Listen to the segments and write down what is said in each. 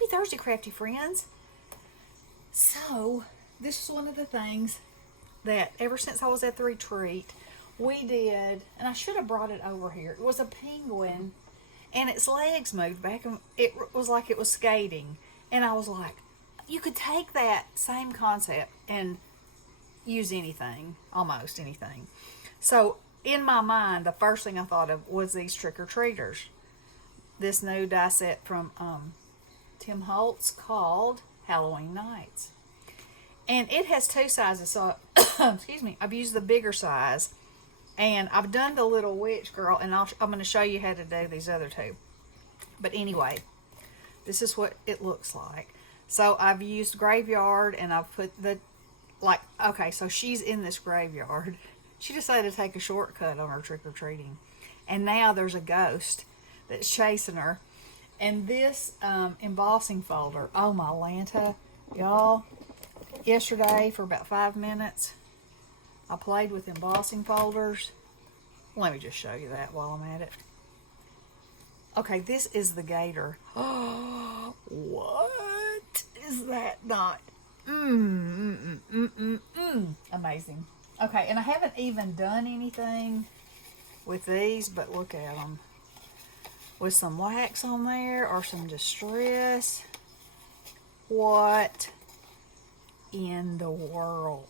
Happy Thursday, Crafty Friends. So, this is one of the things that ever since I was at the retreat, we did, and I should have brought it over here. It was a penguin, and its legs moved back, and it was like it was skating. And I was like, you could take that same concept and use anything, almost anything. So, in my mind, the first thing I thought of was these trick-or-treaters. This new die set from Tim Holtz called Halloween Nights. And it has two sizes, so, excuse me, I've used the bigger size. And I've done the little witch girl, and I'm going to show you how to do these other two. But anyway, this is what it looks like. So I've used graveyard, and I've put okay, so she's in this graveyard. She decided to take a shortcut on her trick-or-treating. And now there's a ghost that's chasing her. And this embossing folder, oh my Lanta, y'all, yesterday for about 5 minutes, I played with embossing folders. Let me just show you that while I'm at it. Okay, this is the gator. Oh, what is that not? Amazing. Okay, and I haven't even done anything with these, but look at them. With some wax on there or some distress. What in the world?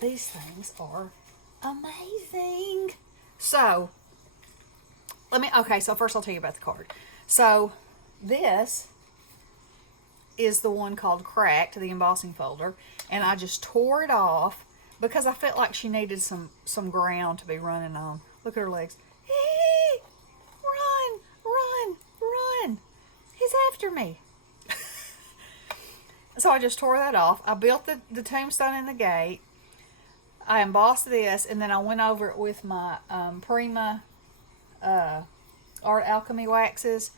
These things are amazing. So, so first I'll tell you about the card. So, this is the one called Cracked, the embossing folder, and I just tore it off because I felt like she needed some ground to be running on. Look at her legs. Hey, run, run, run. He's after me. So I just tore that off. I built the tombstone in the gate. I embossed this, and then I went over it with my Prima Art Alchemy waxes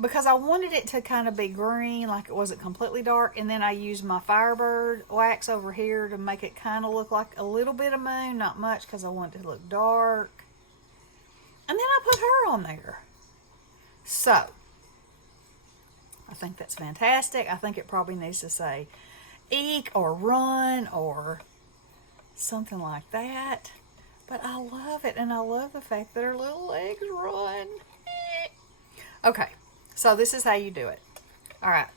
because I wanted it to kind of be green, like it wasn't completely dark. And then I used my Firebird wax over here to make it kind of look like a little bit of moon, not much because I want it to look dark. And then I put her on there. So, I think that's fantastic. I think it probably needs to say EEK or RUN or something like that. But I love it, and I love the fact that her little legs run. Okay, so this is how you do it. All right.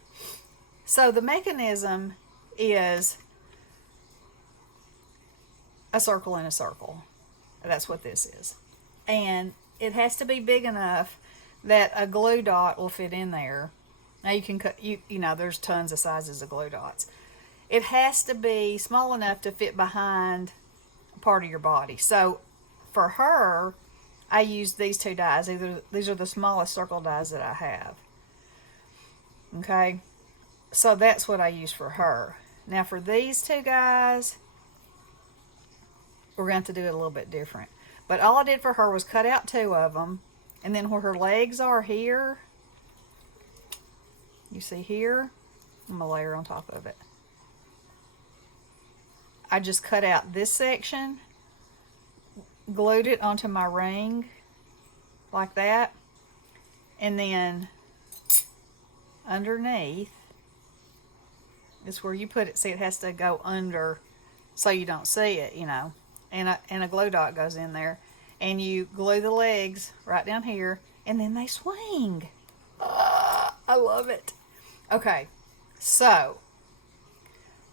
So the mechanism is a circle in a circle. That's what this is. And it has to be big enough that a glue dot will fit in there. Now you can cut, you know, there's tons of sizes of glue dots. It has to be small enough to fit behind part of your body. So for her, I used these two dies. These are the smallest circle dies that I have. Okay, so that's what I use for her. Now for these two guys, we're going to do it a little bit different. But all I did for her was cut out two of them, and then where her legs are here, you see here, I'm going to lay her on top of it. I just cut out this section, glued it onto my ring like that, and then underneath is where you put it. See, it has to go under so you don't see it, you know, and a glue dot goes in there, and you glue the legs right down here, and then they swing. I love it. Okay, so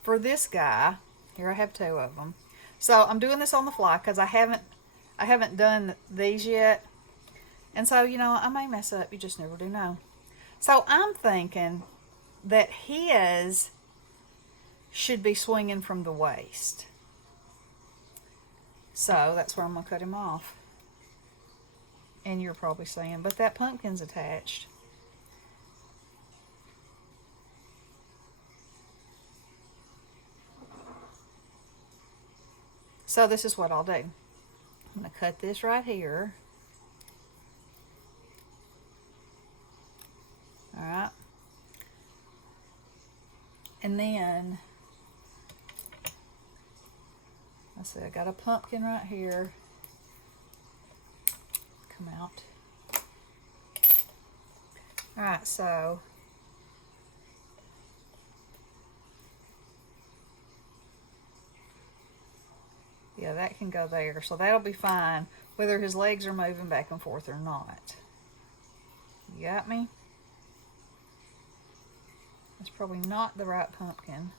for this guy, here I have two of them. So I'm doing this on the fly because I haven't done these yet. And so, you know, I may mess up. You just never do know. So I'm thinking that his should be swinging from the waist. So that's where I'm going to cut him off. And you're probably saying, but that pumpkin's attached. So this is what I'll do. I'm going to cut this right here. Alright. And then, let's see, I got a pumpkin right here. Come out. Alright, so Yeah, that can go there. So that'll be fine, whether his legs are moving back and forth or not. You got me? It's probably not the right pumpkin,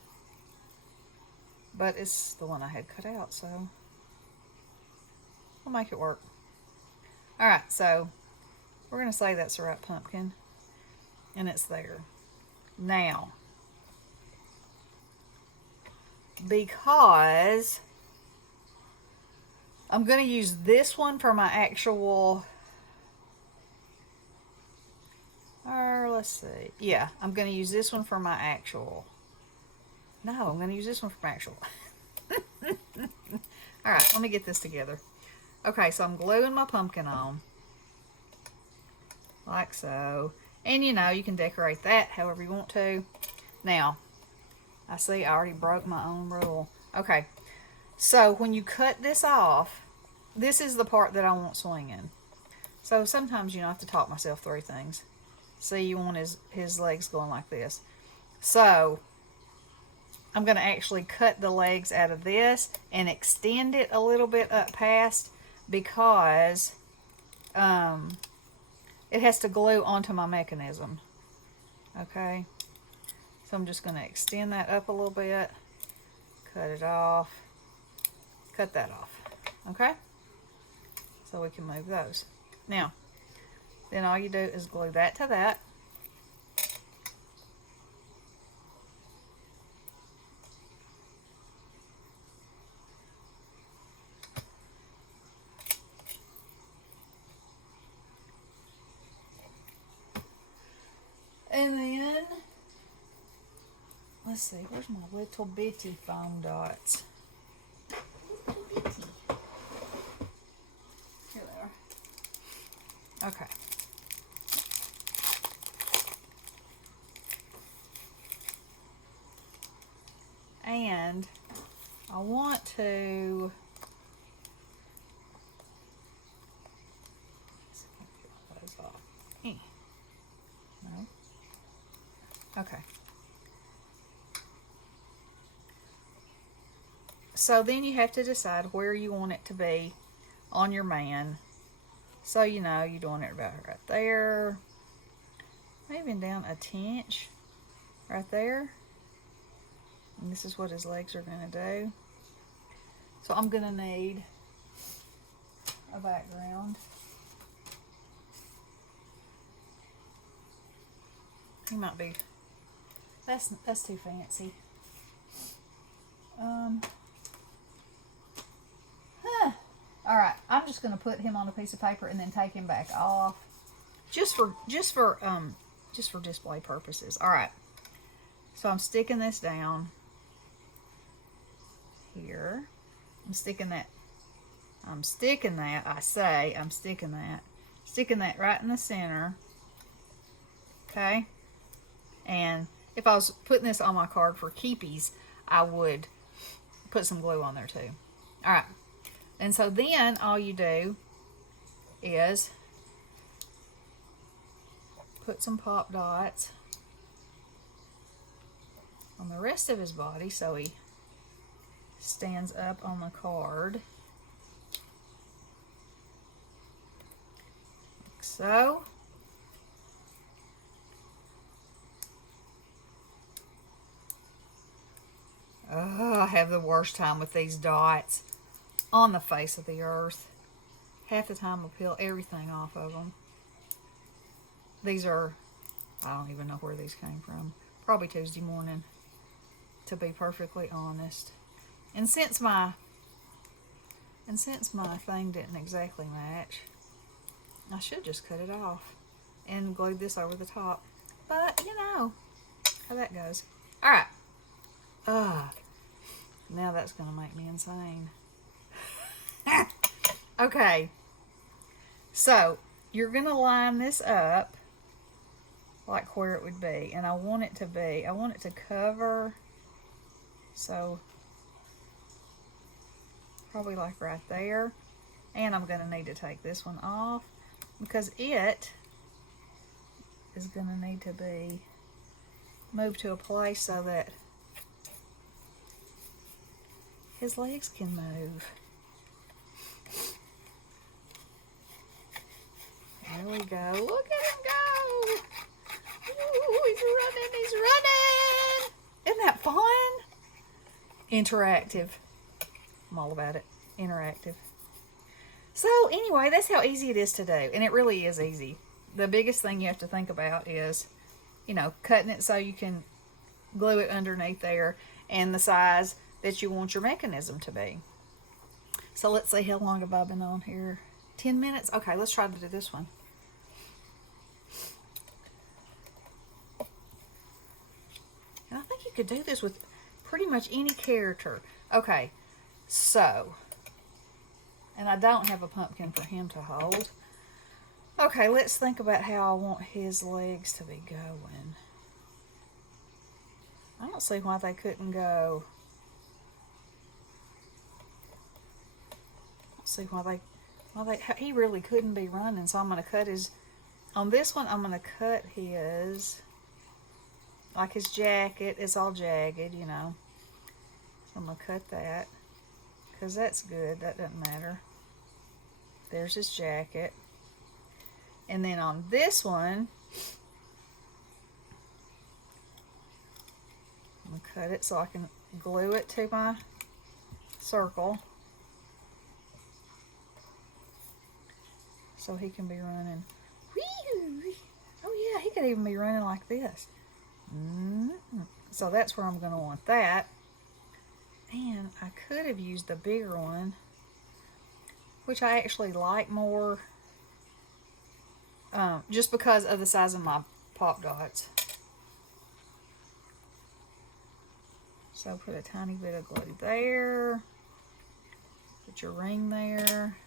but it's the one I had cut out, so we'll make it work. All right, so we're going to say that's the right pumpkin, and it's there. Now, because I'm going to use this one for my actual, or let's see, yeah, I'm going to use this one for my actual, no, I'm going to use this one for my actual. All right, let me get this together. Okay, so I'm gluing my pumpkin on, like so, and you know, you can decorate that however you want to. Now, I see I already broke my own rule. Okay, so when you cut this off, this is the part that I want swinging. So sometimes, you know, I have to talk myself through things. See, you want his legs going like this. So I'm going to actually cut the legs out of this and extend it a little bit up past, because it has to glue onto my mechanism. Okay. So I'm just going to extend that up a little bit, cut it off, cut that off, okay? So we can move those. Now, then all you do is glue that to that. And then, let's see, where's my little bitty foam dots? Here they are. Okay. And I want to, let's see if I can get those off. No. Okay. So then you have to decide where you want it to be on your man. So you know you're doing it about right there. Maybe down a tinch right there. And this is what his legs are going to do. So I'm going to need a background. He might be, that's too fancy. All right, I'm just going to put him on a piece of paper and then take him back off, just for display purposes. All right, so I'm sticking this down here. I'm sticking that. Sticking that right in the center. Okay, and if I was putting this on my card for keepies, I would put some glue on there too. All right. And so then all you do is put some pop dots on the rest of his body so he stands up on the card. Like so. Oh, I have the worst time with these dots on the face of the earth. Half the time I'll peel everything off of them. These are, I don't even know where these came from. Probably Tuesday morning, to be perfectly honest. And since my thing didn't exactly match, I should just cut it off and glue this over the top. But you know how that goes. All right. Now that's gonna make me insane. Okay, so you're gonna line this up like where it would be, and I want it to cover, so probably like right there. And I'm gonna need to take this one off because it is gonna need to be moved to a place so that his legs can move. There we go. Look at him go. Ooh, he's running. He's running. Isn't that fun? Interactive. I'm all about it. Interactive. So anyway, that's how easy it is to do. And it really is easy. The biggest thing you have to think about is, cutting it so you can glue it underneath there and the size that you want your mechanism to be. So let's see, how long have I been on here? 10 minutes? Okay, let's try to do this one. And I think you could do this with pretty much any character. Okay, so, and I don't have a pumpkin for him to hold. Okay, let's think about how I want his legs to be going. I don't see why they couldn't go. I don't see why he really couldn't be running. So I'm going to cut his, on this one, I'm going to cut his, like his jacket. It's all jagged, So I'm going to cut that because that's good. That doesn't matter. There's his jacket. And then on this one, I'm going to cut it so I can glue it to my circle. So he can be running. Oh yeah, he could even be running like this. So that's where I'm going to want that. And I could have used the bigger one, which I actually like more. Just because of the size of my pop dots. So put a tiny bit of glue there. Put your ring there.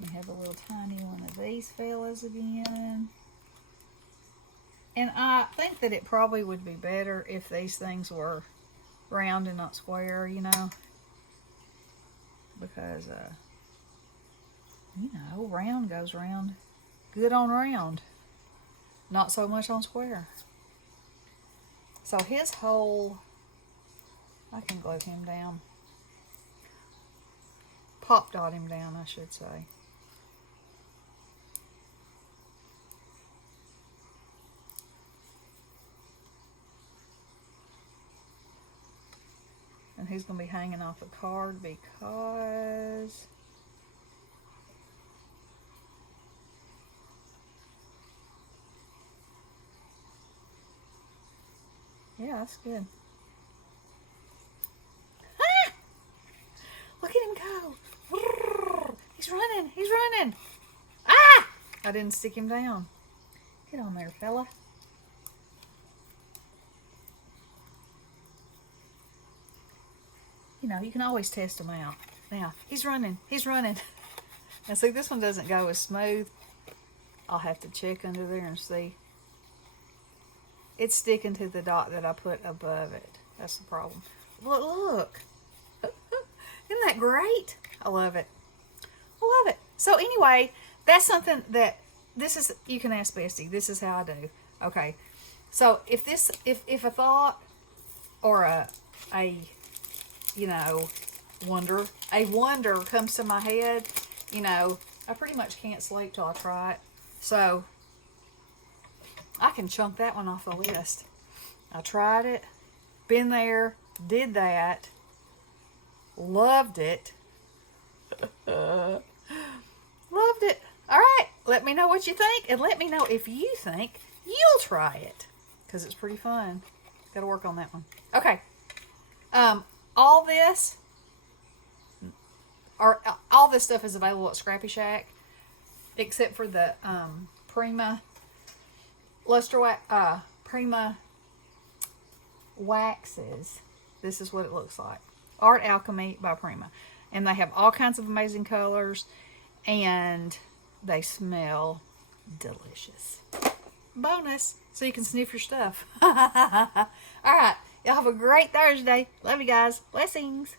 We have a little tiny one of these fellas again. And I think that it probably would be better if these things were round and not square, Because, round goes round. Good on round. Not so much on square. So his whole, I can glue him down. Pop dot him down, I should say. And he's going to be hanging off a card because yeah, that's good. Ah! Look at him go. He's running. He's running. Ah! I didn't stick him down. Get on there, fella. You can always test them out. Now, he's running. He's running. Now, see, this one doesn't go as smooth. I'll have to check under there and see. It's sticking to the dot that I put above it. That's the problem. Look. Isn't that great? I love it. I love it. So, anyway, that's something that, you can ask Bestie. This is how I do. Okay. So, if a thought or a wonder comes to my head, I pretty much can't sleep till I try it. So I can chunk that one off the list. I tried it, been there, did that, loved it. Loved it. All right, let me know what you think, and let me know if you think you'll try it, because it's pretty fun. Got to work on that one. Okay. All this stuff is available at Scrappy Shack, except for the Prima Prima waxes. This is what it looks like. Art Alchemy by Prima, and they have all kinds of amazing colors, and they smell delicious. Bonus, so you can sniff your stuff. All right. Y'all have a great Thursday. Love you guys. Blessings.